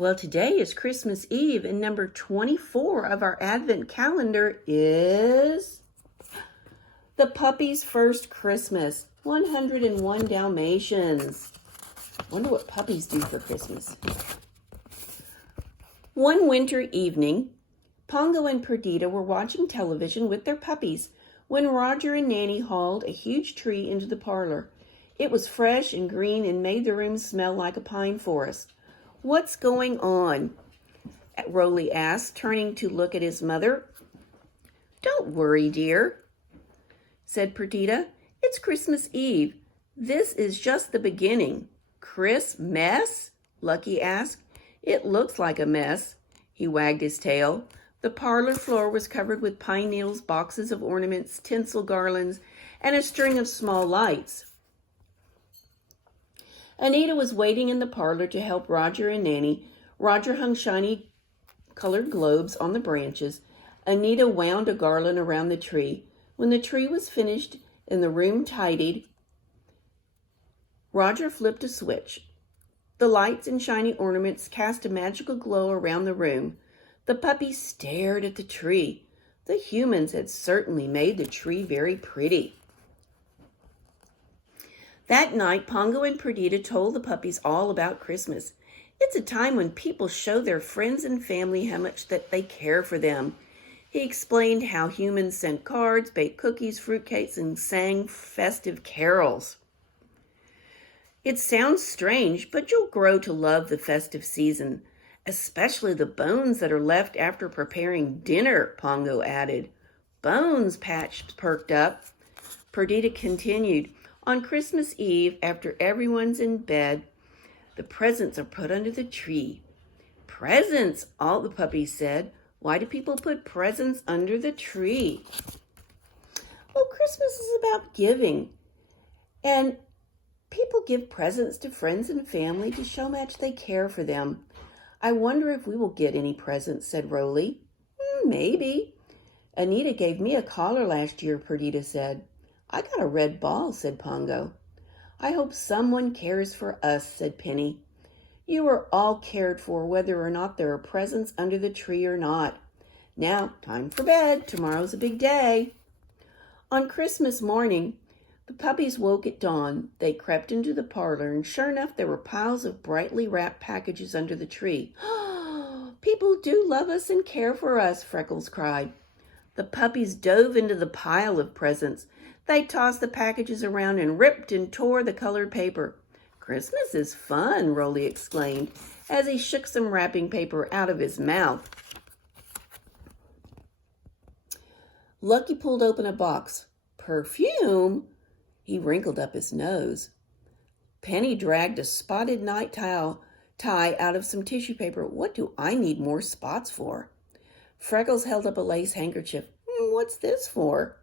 Well, today is Christmas Eve, and number 24 of our Advent calendar is The Puppy's First Christmas, 101 Dalmatians. Wonder what puppies do for Christmas. One winter evening, Pongo and Perdita were watching television with their puppies when Roger and Nanny hauled a huge tree into the parlor. It was fresh and green and made the room smell like a pine forest. "What's going on?" Rolly asked, turning to look at his mother. "Don't worry, dear," said Perdita. "It's Christmas Eve. This is just the beginning." "Mess?" Lucky asked. "It looks like a mess." He wagged his tail. The parlor floor was covered with pine needles, boxes of ornaments, tinsel garlands, and a string of small lights. Anita was waiting in the parlor to help Roger and Nanny. Roger hung shiny colored globes on the branches. Anita wound a garland around the tree. When the tree was finished and the room tidied, Roger flipped a switch. The lights and shiny ornaments cast a magical glow around the room. The puppies stared at the tree. The humans had certainly made the tree very pretty. That night, Pongo and Perdita told the puppies all about Christmas. It's a time when people show their friends and family how much that they care for them. He explained how humans sent cards, baked cookies, fruitcakes, and sang festive carols. "It sounds strange, but you'll grow to love the festive season, especially the bones that are left after preparing dinner," Pongo added. "Bones," Patch perked up. Perdita continued. "On Christmas Eve, after everyone's in bed, the presents are put under the tree." "Presents," all the puppies said. "Why do people put presents under the tree?" "Well, Christmas is about giving, and people give presents to friends and family to show how much they care for them. I wonder if we will get any presents," said Rolly. "Maybe. Anita gave me a collar last year," Perdita said. "I got a red ball," said Pongo. "I hope someone cares for us," said Penny. "You are all cared for, whether or not there are presents under the tree or not. Now, time for bed. Tomorrow's a big day." On Christmas morning, the puppies woke at dawn. They crept into the parlor, and sure enough, there were piles of brightly wrapped packages under the tree. "People do love us and care for us," Freckles cried. The puppies dove into the pile of presents. They tossed the packages around and ripped and tore the colored paper. "Christmas is fun," Rolly exclaimed as he shook some wrapping paper out of his mouth. Lucky pulled open a box. "Perfume?" He wrinkled up his nose. Penny dragged a spotted night tie out of some tissue paper. "What do I need more spots for?" Freckles held up a lace handkerchief. "What's this for?"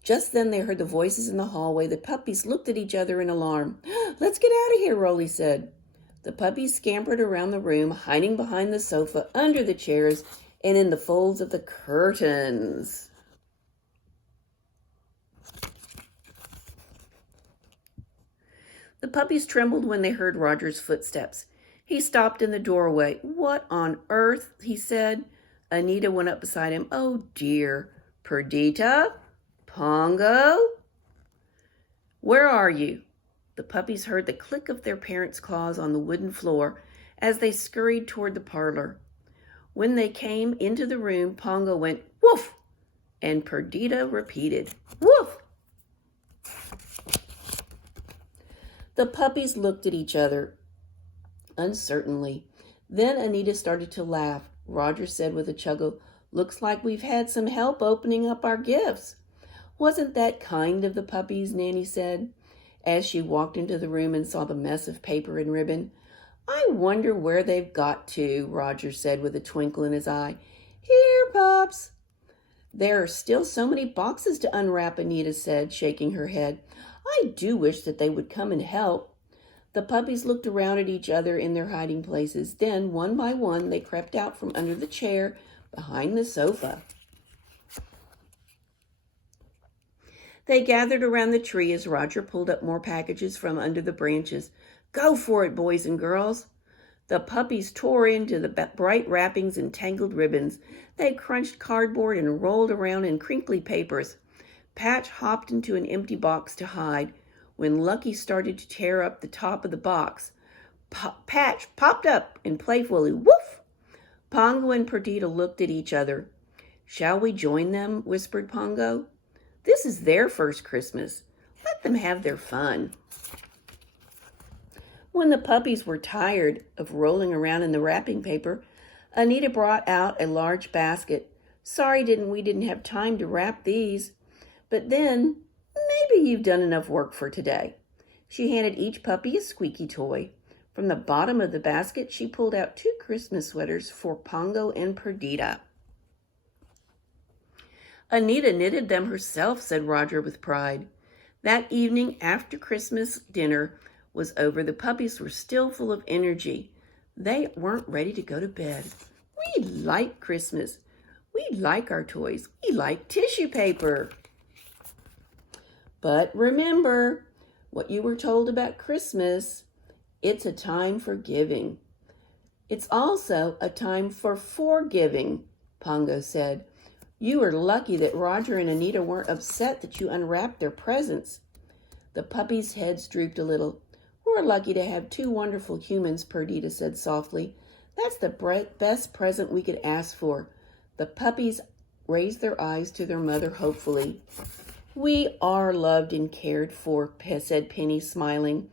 Just then they heard the voices in the hallway. The puppies looked at each other in alarm. "Let's get out of here," Rolly said. The puppies scampered around the room, hiding behind the sofa, under the chairs, and in the folds of the curtains. The puppies trembled when they heard Roger's footsteps. He stopped in the doorway. "What on earth?" he said. Anita went up beside him. "Oh, dear. Perdita? Pongo? Where are you?" The puppies heard the click of their parents' claws on the wooden floor as they scurried toward the parlor. When they came into the room, Pongo went, "Woof!" and Perdita repeated, "Woof!" The puppies looked at each other uncertainly. Then Anita started to laugh. Roger said with a chuckle, "Looks like we've had some help opening up our gifts." "Wasn't that kind of the puppies?" Nanny said, as she walked into the room and saw the mess of paper and ribbon. "I wonder where they've got to," Roger said with a twinkle in his eye. "Here, pups." "There are still so many boxes to unwrap," Anita said, shaking her head. "I do wish that they would come and help." The puppies looked around at each other in their hiding places. Then, one by one, they crept out from under the chair behind the sofa. They gathered around the tree as Roger pulled up more packages from under the branches. "Go for it, boys and girls." The puppies tore into the bright wrappings and tangled ribbons. They crunched cardboard and rolled around in crinkly papers. Patch hopped into an empty box to hide. When Lucky started to tear up the top of the box, Patch popped up and playfully, woof! Pongo and Perdita looked at each other. "Shall we join them?" whispered Pongo. "This is their first Christmas. Let them have their fun." When the puppies were tired of rolling around in the wrapping paper, Anita brought out a large basket. "Sorry we didn't have time to wrap these. But then, maybe you've done enough work for today." She handed each puppy a squeaky toy. From the bottom of the basket, she pulled out 2 Christmas sweaters for Pongo and Perdita. "Anita knitted them herself," said Roger with pride. That evening, after Christmas dinner was over, the puppies were still full of energy. They weren't ready to go to bed. "We like Christmas. We like our toys. We like tissue paper." But remember what you were told about Christmas. It's a time for giving. It's also a time for forgiving, Pongo said. "You are lucky that Roger and Anita weren't upset that you unwrapped their presents." The puppies' heads drooped a little. "We're lucky to have 2 wonderful humans," Perdita said softly. "That's the best present we could ask for." The puppies raised their eyes to their mother hopefully. "We are loved and cared for," said Penny, smiling.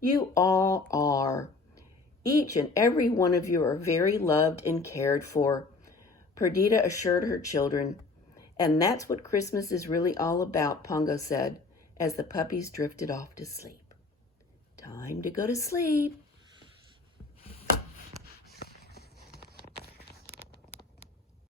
"You all are. Each and every one of you are very loved and cared for," Perdita assured her children. "And that's what Christmas is really all about," Pongo said, as the puppies drifted off to sleep. "Time to go to sleep."